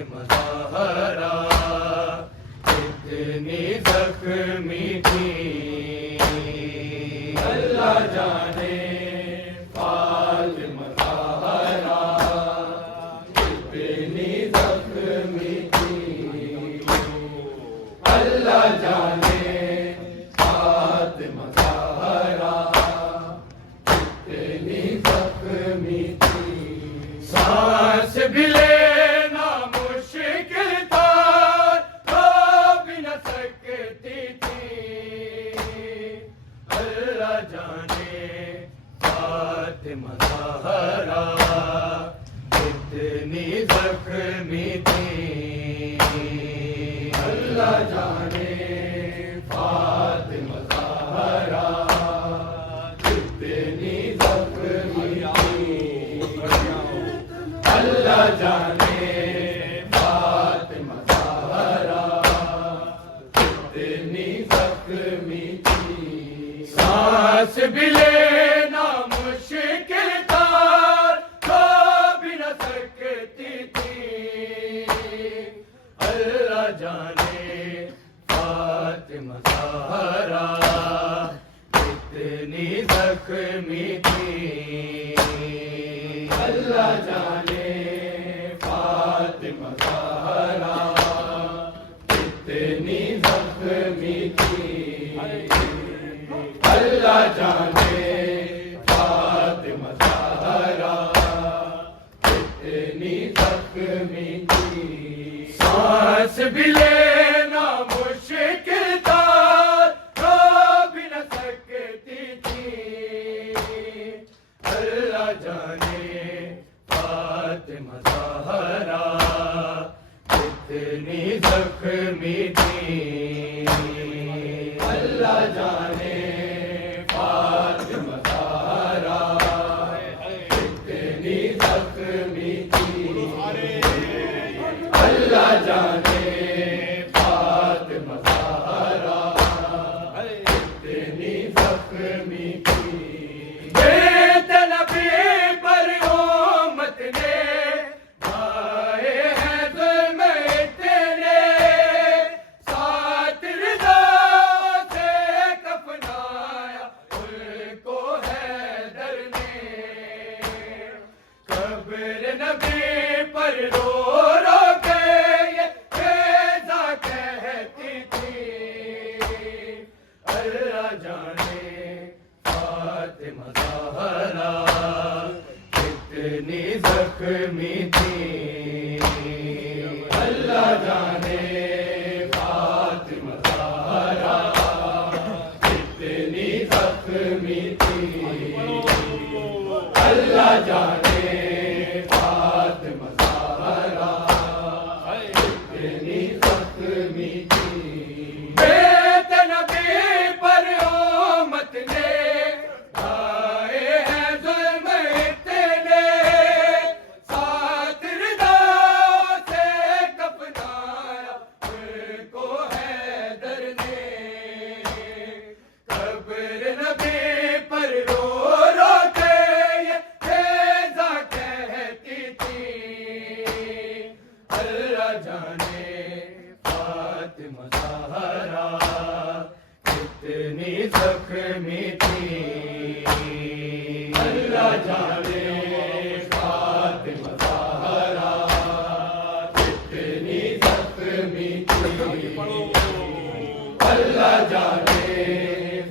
فاطمہ زہرا کتنی زخمی تھی، اللہ جانے فاطمہ زہرا کتنی زخمی تھی، اللہ جانے فاطمہ زہرا کتنی زخمی تھی، سانس بھی لینا مشکل تھا تو بھی نہ سکتی تھی، اللہ جانے فاطمہ زہرا کتنی زخمی تھی، اللہ جانے فاطمہ زہرا کتنی زخمی تھی، اللہ جانے فاطمہ زہرا کتنی زخمی تھی، سانس بھی لینا مشکل تھا تو بھی نہ سکتی تھی، اللہ جانے فاطمہ زہرا کتنی زخمی تھی، اللہ جانے فاطمہ زہرا کتنی زخمی تھی، اللہ جانے فاطمہ زہرا کتنی زخمی تھی، سانس بھی لینا مشکل تھا تو بھی نہ سکتی تھی، اللہ جانے فاطمہ زہرا کتنی زخمی تھی، اللہ جانے فاطمہ زہرا کتنی زخمی تھی، اللہ جانے فاطمہ زہرا کتنی زخمی تھی، بیت نبی پر امت نے ڈھائے ہیں ظلم اتنے، ساتھ رضا سے کفنایا ان کو حیدر نے، قبر نبی پر رو رو کے یہ فیضا کہتی تھی، اللہ جانے فاطمہ زہرا کتنی زخمی تھی، اللہ جانے فاطمہ زہرا کتنی زخمی تھی، اللہ جانے فاطمہ زہرا کتنی زخمی تھی، بیت نبی پر امت نے ڈھائے ہیں ظلم اتنے، ساتھ رضا سے کفنایا ان کو حیدر نے، قبر نبی پر رو رو کے یہ فیضا کہتی تھی، اللہ جانے فاطمہ زہرا کتنی زخمی تھی، اللہ جانے فاطمہ زہرا کتنی زخمی تھی، اللہ جانے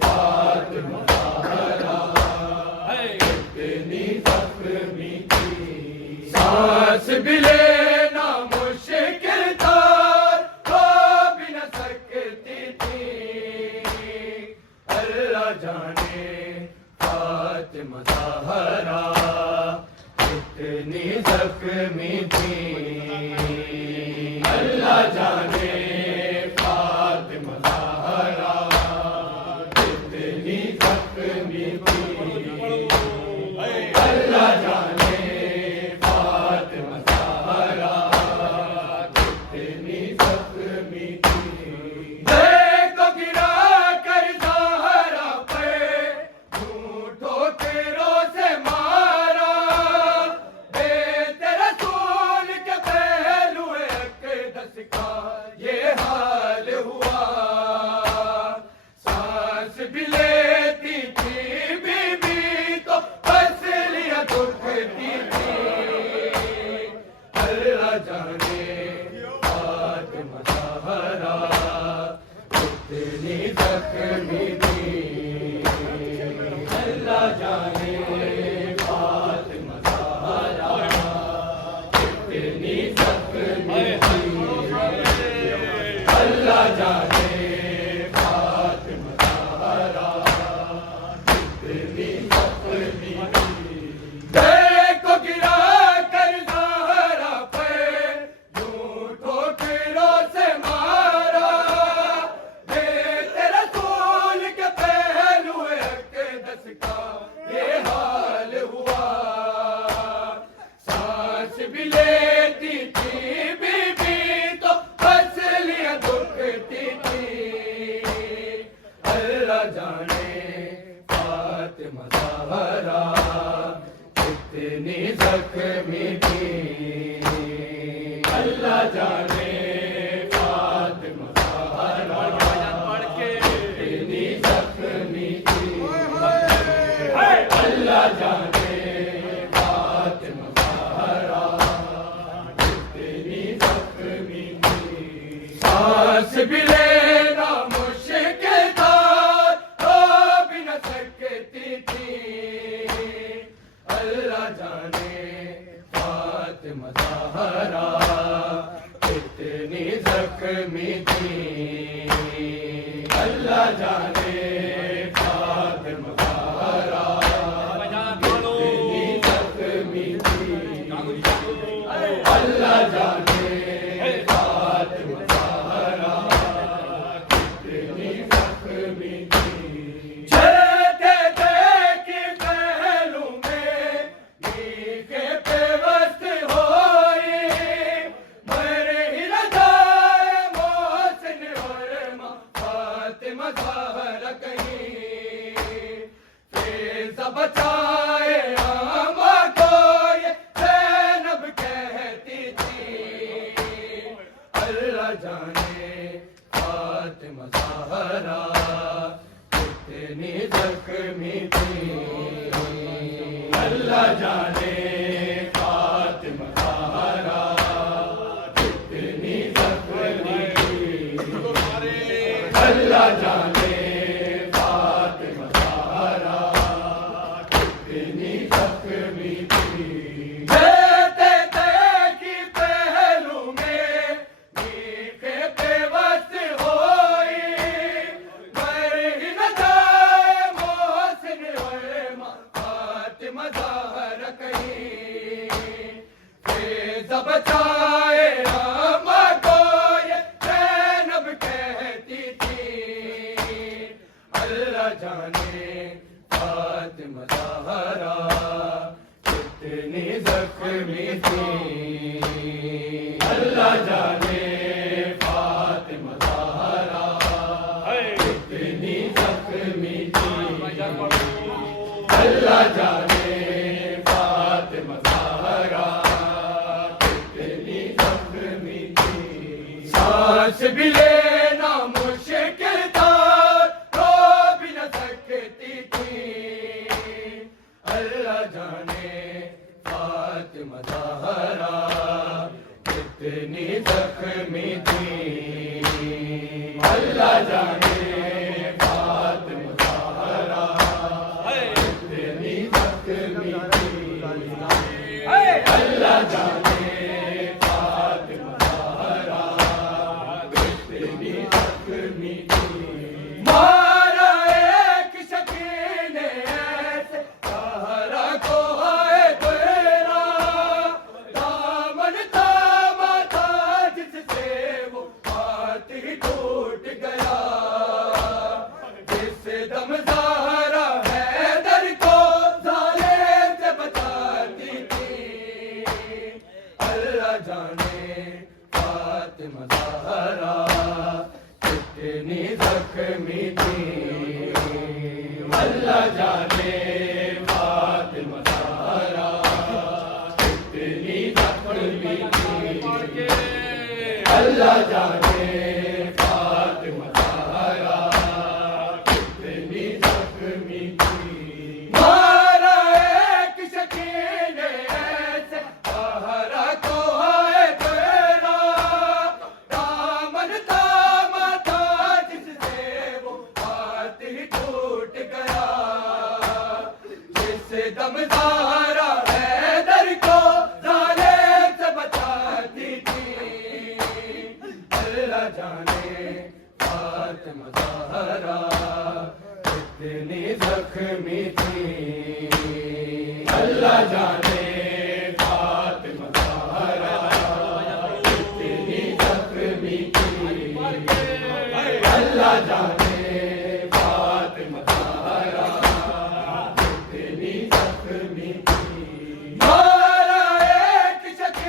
فاطمہ زہرا کتنی زخمی تھی، سانس بھی لینا مشکل تھا تو بھی نہ سکتی تھی، اللہ جانے فاطمہ زہرا کتنی زخمی تھی، اللہ جانے فاطمہ زہرا کتنی زخمی تھی، اللہ جانے فاطمہ زہرا کتنی زخمی تھی، دیکھو گرا کر زہرا پہ جھوٹوں کے روزے مارا، بیت رسول کے پہلوئے بھی لیتی تھی بی بی تو پسلیاں دکھتی تھی اللہ جانے فاطمہ زہرا کتنی زخمی تھی اللہ جانے فاطمہ زہرا کتنی زخمی تھی اللہ جانے فاطمہ زہرا کتنی زخمی تھی سانس بھی لینا مشکل تھا رو بھی نہ سکتی تھی اللہ جانے فاطمہ زہرا کتنی زخمی تھی اللہ جانے فاطمہ زہرا کتنی زخمی تھی اللہ جانے فاطمہ زہرا کتنی زخمی تھی چلتے دیکھی پہلو میں نیکے پہ وسط ہوئی میرے ہی رضائے محسن اور ماں فاطمہ زہرا کہیں فیض بچائے آما کو یہ زینب کہتی تھی اللہ جانے فاطمہ زہرا کتنی زخمی تھی اللہ جانے فاطمہ زہرا کتنی زخمی تھی اللہ جانے فاطمہ زہرا کتنی زخمی تھی جیتے دیکھی پہلو میں نیکے پہ وسط ہوئی مر نہ جائے محسن اور ماں فاطمہ زہرا کہیں فیض بچائے آما کو یہ زینب کہتی تھی اللہ جانے فاطمہ زہرا کتنی زخمی تھی اللہ جانے فاطمہ زہرا کتنی زخمی تھی اللہ جانے فاطمہ زہرا کتنی زخمی تھی سانس بھی لینا مشکل تھا رو بھی نہ سکتی تھی اللہ جانے فاطمہ زہرا کتنی زخمی تھی اللہ جانے فاطمہ زہرا کتنی زخمی تھی اللہ جانے فاطمہ زہرا کتنی زخمی تھی مارا ایک شکینے ایسے زہرا کو ہے تیرا دامن تھاما تھا جس سے وہ ہاتھ ہی ٹوٹ گیا جس دم زہرا حیدر کو ظالم سے بچاتی تھی اللہ جانے فاطمہ زہرا کتنی زخمی تھی اللہ جانے فاطمہ زہرا کتنی زخمی تھی اللہ جانے فاطمہ زہرا کتنی زخمی تھی مارا ایک شکینے ایسے زہرا کو ہے تیرا دامن تھاما تھا جس سے وہ ہاتھ ہی ٹوٹ گیا جس دم زہرا حیدر کو ظالم سے بچاتی تھی اللہ جانے فاطمہ زہرا کتنی زخمی تھی اللہ جانے فاطمہ زہرا کتنی زخمی تھی اللہ جانے فاطمہ زہرا کتنی زخمی تھی مارا ایک شکینے